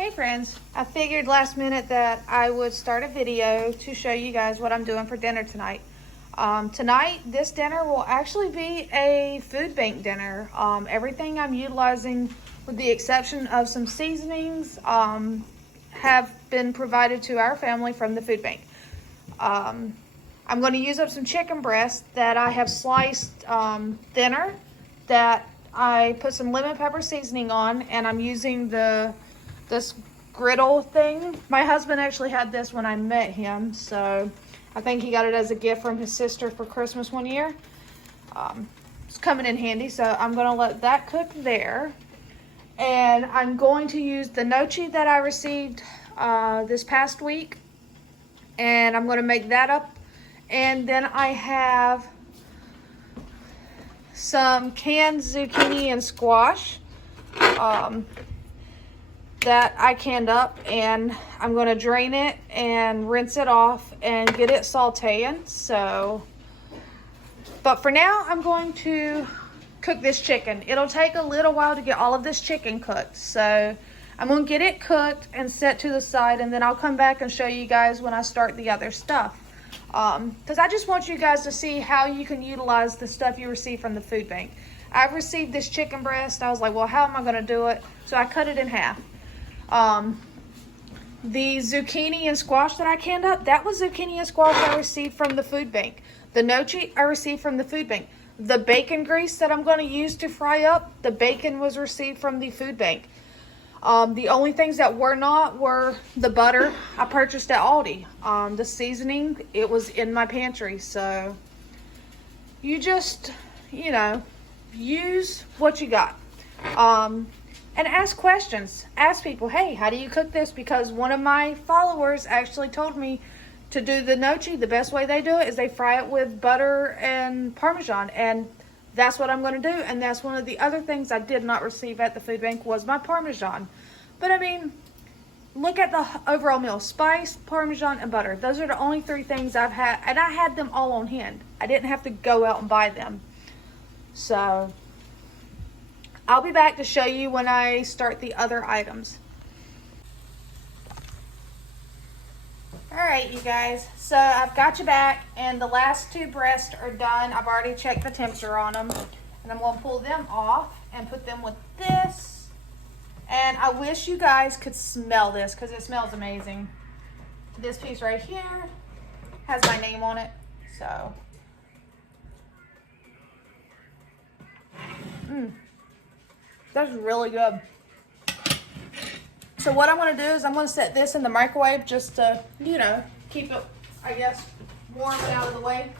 Hey friends, I figured last minute that I would start a video to show you guys what I'm doing for dinner tonight. Tonight, this dinner will actually be a food bank dinner. Everything I'm utilizing, with the exception of some seasonings, have been provided to our family from the food bank. I'm going to use up some chicken breast that I have sliced thinner, that I put some lemon pepper seasoning on, and I'm using this griddle thing. My husband actually had this when I met him, so I think he got it as a gift from his sister for Christmas one year. It's coming in handy, so I'm gonna let that cook there. And I'm going to use the gnocchi that I received this past week, and I'm gonna make that up. And then I have some canned zucchini and squash that I canned up, and I'm going to drain it and rinse it off and get it sauteing. But for now, I'm going to cook this chicken. It'll take a little while to get all of this chicken cooked, so I'm going to get it cooked and set to the side, and then I'll come back and show you guys when I start the other stuff. Because I just want you guys to see how you can utilize the stuff you receive from the food bank. I've received this chicken breast. I was like, well, how am I going to do it? So I cut it in half. The zucchini and squash that I canned up, that was zucchini and squash I received from the food bank. The gnocchi I received from the food bank. The bacon grease that I'm going to use to fry up, the bacon was received from the food bank. The only things that were not were the butter I purchased at Aldi. The seasoning, it was in my pantry. So you just, use what you got. And ask questions. Ask people, hey, how do you cook this? Because one of my followers actually told me to do the gnocchi. The best way they do it is they fry it with butter and Parmesan. And that's what I'm going to do. And that's one of the other things I did not receive at the food bank was my Parmesan. But I mean, look at the overall meal. Spice, Parmesan, and butter. Those are the only three things I've had. And I had them all on hand. I didn't have to go out and buy them. So I'll be back to show you when I start the other items. Alright, you guys, so I've got you back, and the last two breasts are done. I've already checked the temperature on them, and I'm going to pull them off and put them with this. And I wish you guys could smell this, because it smells amazing. This piece right here has my name on it, so. That's really good. So what I'm going to do is I'm going to set this in the microwave just to, keep it, I guess, warm and out of the way.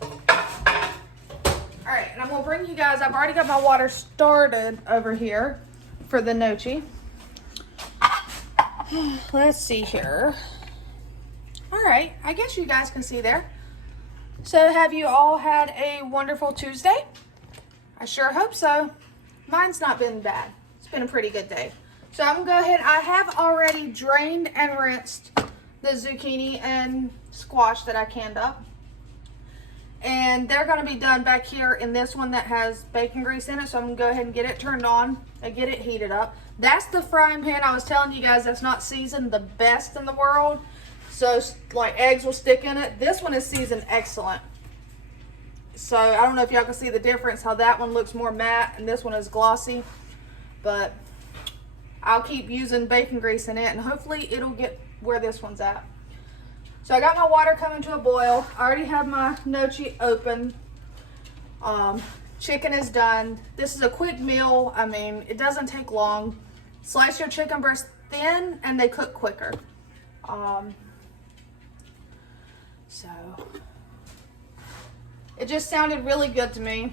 Alright, and I'm going to bring you guys, I've already got my water started over here for the gnocchi. Let's see here. Alright, I guess you guys can see there. So have you all had a wonderful Tuesday? I sure hope so. Mine's not been bad. It's been a pretty good day. So I'm going to go ahead. I have already drained and rinsed the zucchini and squash that I canned up. And they're going to be done back here in this one that has bacon grease in it. So I'm going to go ahead and get it turned on and get it heated up. That's the frying pan I was telling you guys that's not seasoned the best in the world. So like eggs will stick in it. This one is seasoned excellent. So I don't know if y'all can see the difference, how that one looks more matte and this one is glossy. But I'll keep using bacon grease in it, and hopefully it'll get where this one's at. So I got my water coming to a boil. I already have my gnocchi open. Chicken is done. This is a quick meal. I mean, it doesn't take long. Slice your chicken breast thin and they cook quicker. So it just sounded really good to me.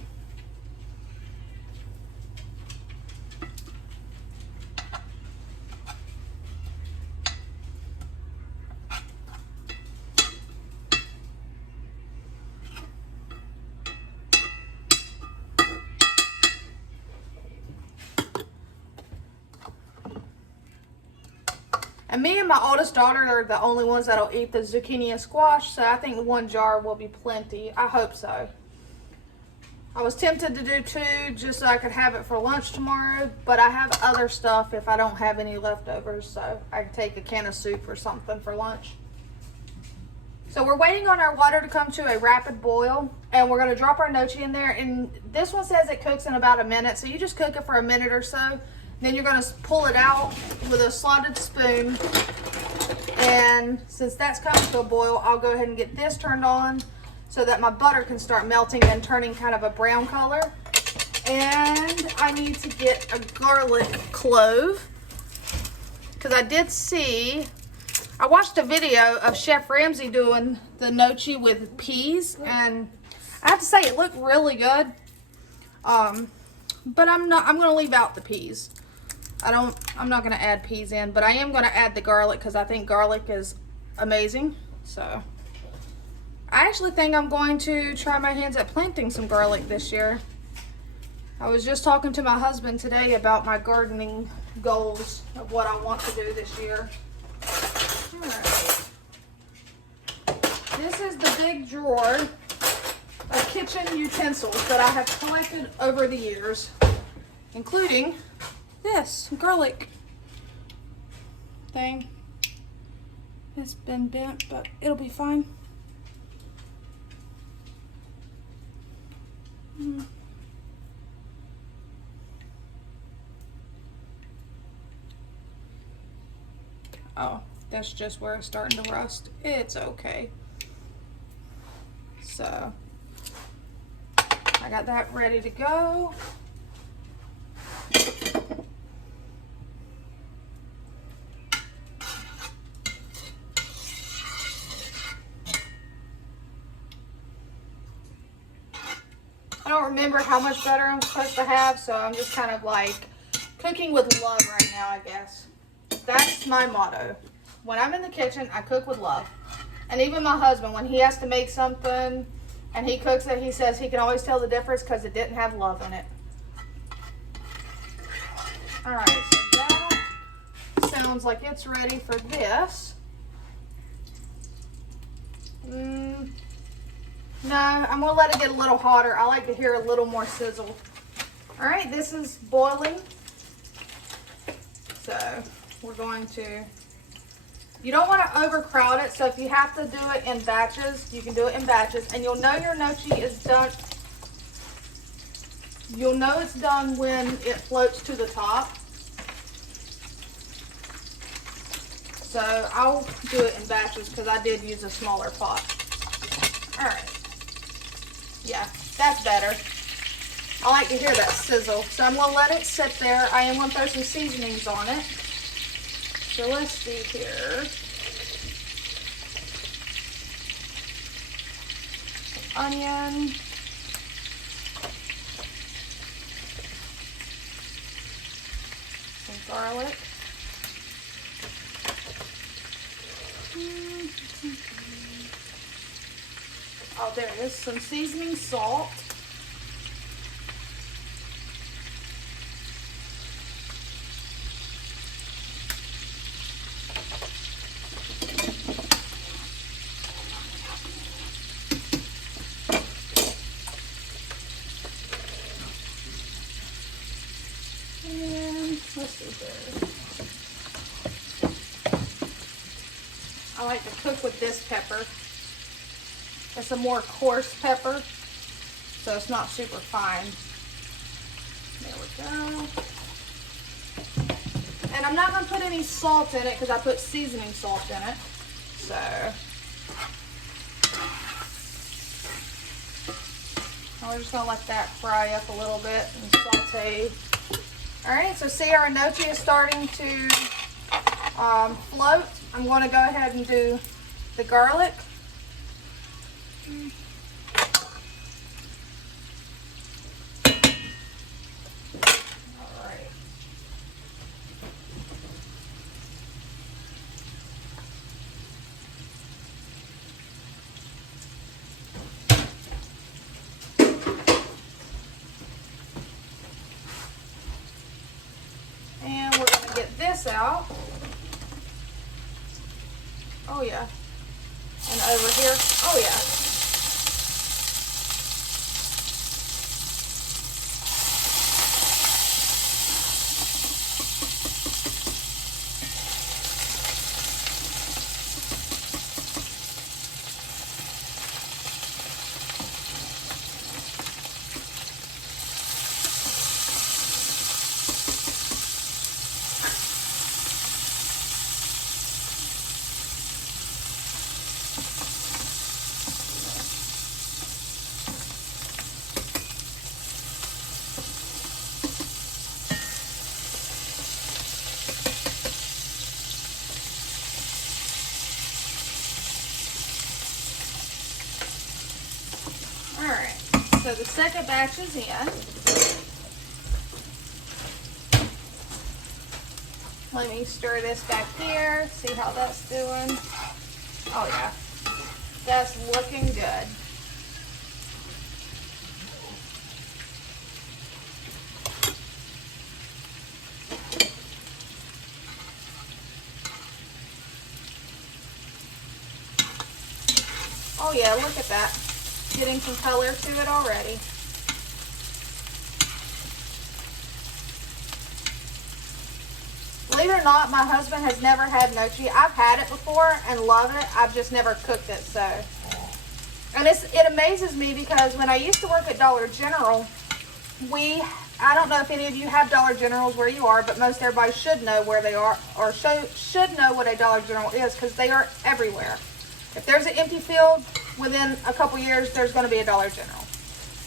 And me and my oldest daughter are the only ones that'll eat the zucchini and squash, so I think one jar will be plenty. I hope so. I was tempted to do 2 just so I could have it for lunch tomorrow, but I have other stuff if I don't have any leftovers, so I can take a can of soup or something for lunch. So we're waiting on our water to come to a rapid boil, and we're gonna drop our gnocchi in there, and this one says it cooks in about a minute, so you just cook it for a minute or so. Then you're gonna pull it out with a slotted spoon, and since that's coming to a boil, I'll go ahead and get this turned on so that my butter can start melting and turning kind of a brown color. And I need to get a garlic clove, because I did see, I watched a video of Chef Ramsay doing the gnocchi with peas, and I have to say it looked really good. But I'm gonna leave out the peas. I'm not gonna add peas in, but I am gonna add the garlic because I think garlic is amazing. So I actually think I'm going to try my hands at planting some garlic this year. I was just talking to my husband today about my gardening goals of what I want to do this year. All right. This is the big drawer of kitchen utensils that I have collected over the years, including this garlic thing. It's been bent, but it'll be fine. Oh, that's just where it's starting to rust. It's okay. So I got that ready to go. I don't remember how much butter I'm supposed to have, so I'm just kind of like cooking with love right now, I guess. That's my motto. When I'm in the kitchen, I cook with love. And even my husband, when he has to make something and he cooks it, he says he can always tell the difference because it didn't have love in it. All right, so that sounds like it's ready for this. No, I'm gonna let it get a little hotter. I like to hear a little more sizzle. All right, this is boiling. So we're going to, you don't want to overcrowd it, so if you have to do it in batches, you can do it in batches, and you'll know your gnocchi is done. You'll know it's done when it floats to the top. So I'll do it in batches because I did use a smaller pot. All right. Yeah, that's better. I like to hear that sizzle. So I'm gonna let it sit there. I am gonna throw some seasonings on it. So let's see here. Onion. Some garlic. Oh, there it is. Some seasoning salt. And let's see here. I like to cook with this pepper. It's a more coarse pepper, so it's not super fine. There we go. And I'm not going to put any salt in it because I put seasoning salt in it. So we're just going to let that fry up a little bit and saute. All right, so see our gnocchi is starting to float. I'm going to go ahead and do the garlic. Alright. And we're going to get this out. Oh yeah. And over here. Oh yeah. So the second batch is in. Let me stir this back here, see how that's doing. Oh yeah, that's looking good. Oh yeah, look at that. Getting some color to it already. Believe it or not, my husband has never had gnocchi. I've had it before and love it. I've just never cooked it, so. And it amazes me because when I used to work at Dollar General, I don't know if any of you have Dollar Generals where you are, but most everybody should know where they are, or should know what a Dollar General is, because they are everywhere. If there's an empty field, within a couple years, there's going to be a Dollar General.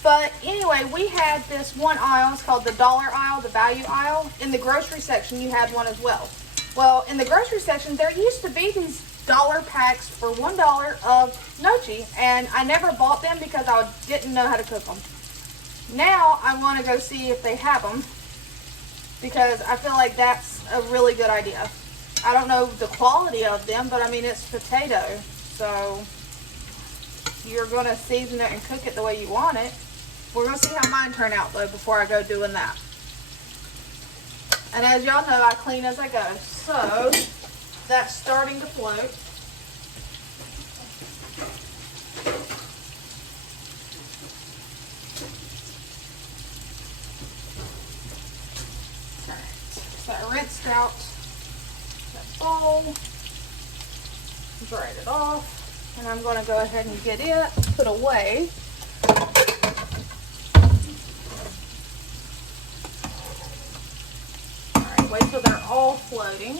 But anyway, we had this one aisle. It's called the dollar aisle, the value aisle. In the grocery section, you had one as well. Well, in the grocery section, there used to be these dollar packs for $1 of gnocchi, and I never bought them because I didn't know how to cook them. Now, I want to go see if they have them, because I feel like that's a really good idea. I don't know the quality of them, but I mean, it's potato, so you're going to season it and cook it the way you want it. We're going to see how mine turn out, though, before I go doing that. And as y'all know, I clean as I go. So, that's starting to float. Alright, so I rinsed out that bowl, dried it off, and I'm going to go ahead and get it put away. Wait till they're all floating.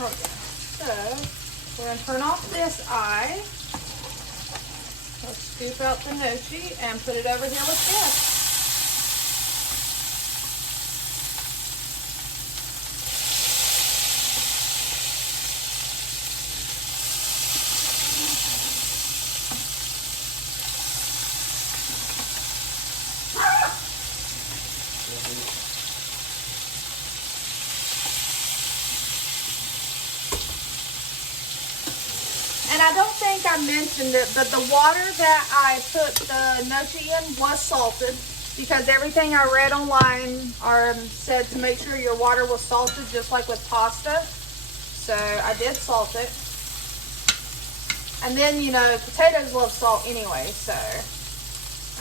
Okay, so we're going to turn off this eye. Let's scoop out the gnocchi and put it over here with this. And I don't think I mentioned it, but the water that I put the gnocchi in was salted, because everything I read online said to make sure your water was salted, just like with pasta. So I did salt it. And then, you know, potatoes love salt anyway, so.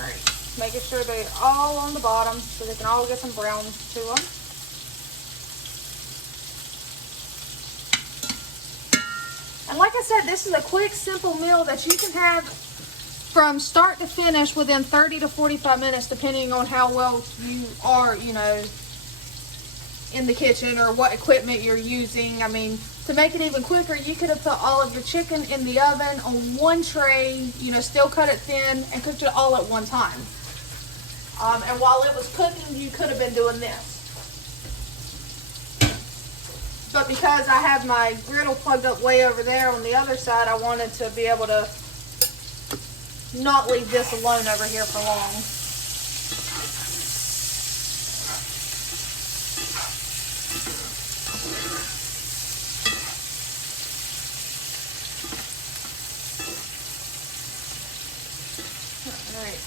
All right, making sure they're all on the bottom so they can all get some brown to them. And like I said, this is a quick, simple meal that you can have from start to finish within 30 to 45 minutes, depending on how well you are, you know, in the kitchen or what equipment you're using. I mean, to make it even quicker, you could have put all of your chicken in the oven on one tray, you know, still cut it thin, and cooked it all at one time. And while it was cooking, you could have been doing this. But because I have my griddle plugged up way over there on the other side, I wanted to be able to not leave this alone over here for long. All right.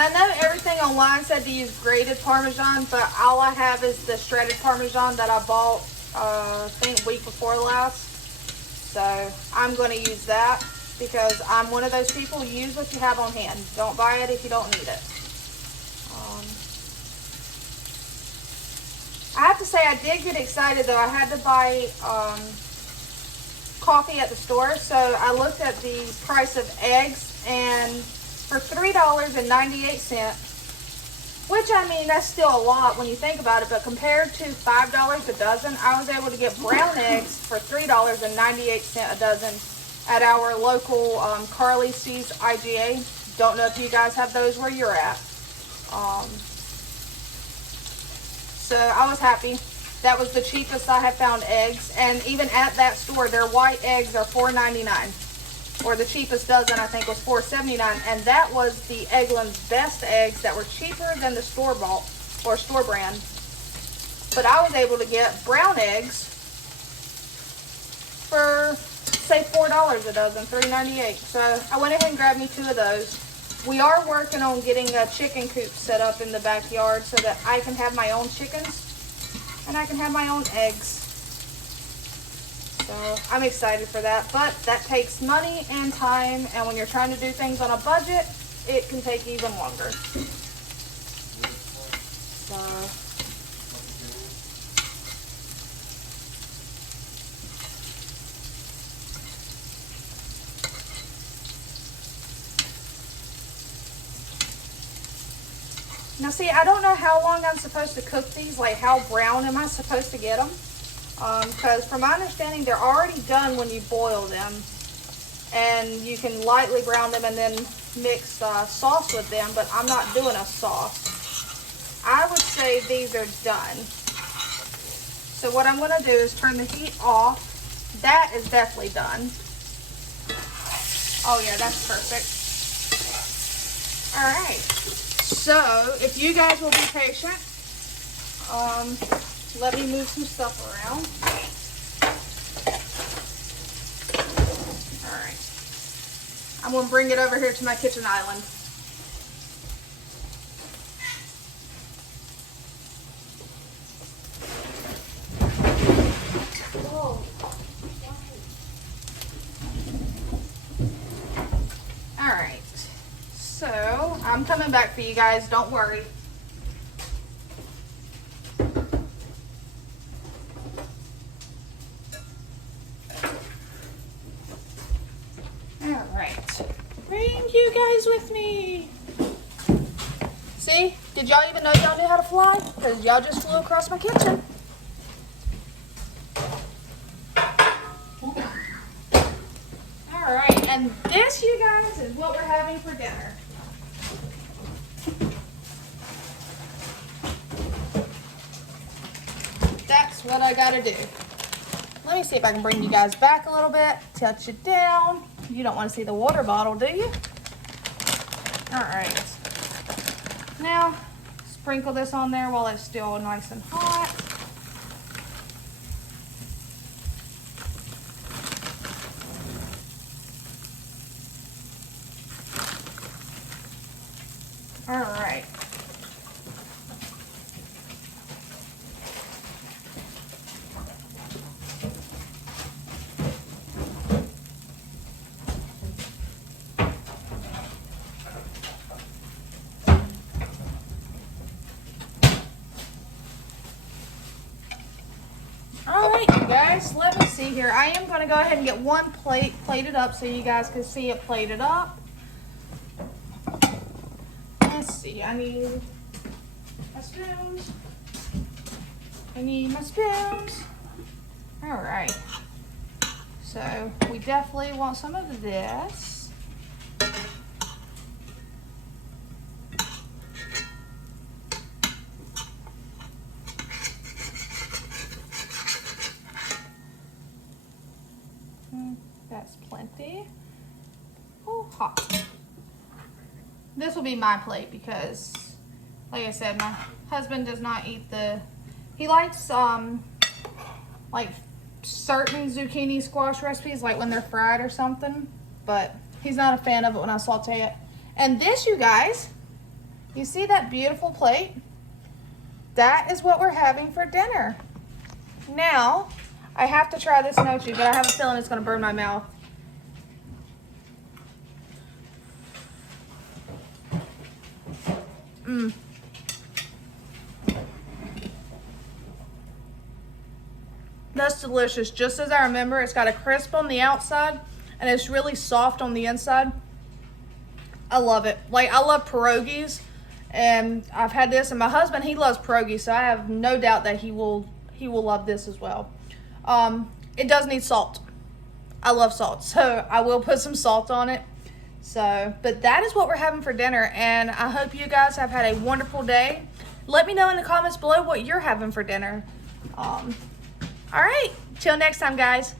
And I know everything online said to use grated Parmesan, but all I have is the shredded Parmesan that I bought, I think week before last. So I'm going to use that because I'm one of those people, use what you have on hand. Don't buy it if you don't need it. I have to say I did get excited though. I had to buy coffee at the store. So I looked at the price of eggs, and for $3.98, which I mean, that's still a lot when you think about it, but compared to $5 a dozen, I was able to get brown eggs for $3.98 a dozen at our local Carly C's IGA. Don't know if you guys have those where you're at. So I was happy. That was the cheapest I have found eggs. And even at that store, their white eggs are $4.99. Or the cheapest dozen, I think, was $4.79. And that was the Eggland's Best eggs that were cheaper than the store-bought or store brand. But I was able to get brown eggs for, say, $4 a dozen, $3.98. So I went ahead and grabbed me 2 of those. We are working on getting a chicken coop set up in the backyard so that I can have my own chickens and I can have my own eggs. So I'm excited for that, but that takes money and time, and when you're trying to do things on a budget, it can take even longer. So now see, I don't know how long I'm supposed to cook these, like how brown am I supposed to get them? Because from my understanding, they're already done when you boil them. And you can lightly brown them and then mix sauce with them, but I'm not doing a sauce. I would say these are done. So what I'm going to do is turn the heat off. That is definitely done. Oh yeah, that's perfect. All right. So, if you guys will be patient, let me move some stuff around. All right. I'm going to bring it over here to my kitchen island. Whoa. All right. So, I'm coming back for you guys, don't worry. Alright, bring you guys with me. See, did y'all even know y'all knew how to fly? Because y'all just flew across my kitchen. Alright, and this, you guys, is what we're having for dinner. That's what I gotta do. Let me see if I can bring you guys back a little bit, touch it down. You don't want to see the water bottle, do you? All right. Now, sprinkle this on there while it's still nice and hot. All right. Guys, let me see here. I am going to go ahead and get one plate plated up so you guys can see it plated up. Let's see. I need my spoons. I need my spoons. All right. So we definitely want some of this. That's plenty. Oh, hot. This will be my plate because, like I said, my husband does not eat he likes, like certain zucchini squash recipes, like when they're fried or something, but he's not a fan of it when I saute it. And this, you guys, You see that beautiful plate? That is what we're having for dinner. Now, I have to try this gnocchi, but I have a feeling it's gonna burn my mouth. Mmm. That's delicious, just as I remember. It's got a crisp on the outside and it's really soft on the inside. I love it. Like, I love pierogies, and I've had this, and my husband, he loves pierogies, so I have no doubt that he will love this as well. It does need salt. I love salt, so I will put some salt on it. So, but that is what we're having for dinner, and I hope you guys have had a wonderful day. Let me know in the comments below what you're having for dinner. All right, till next time, guys.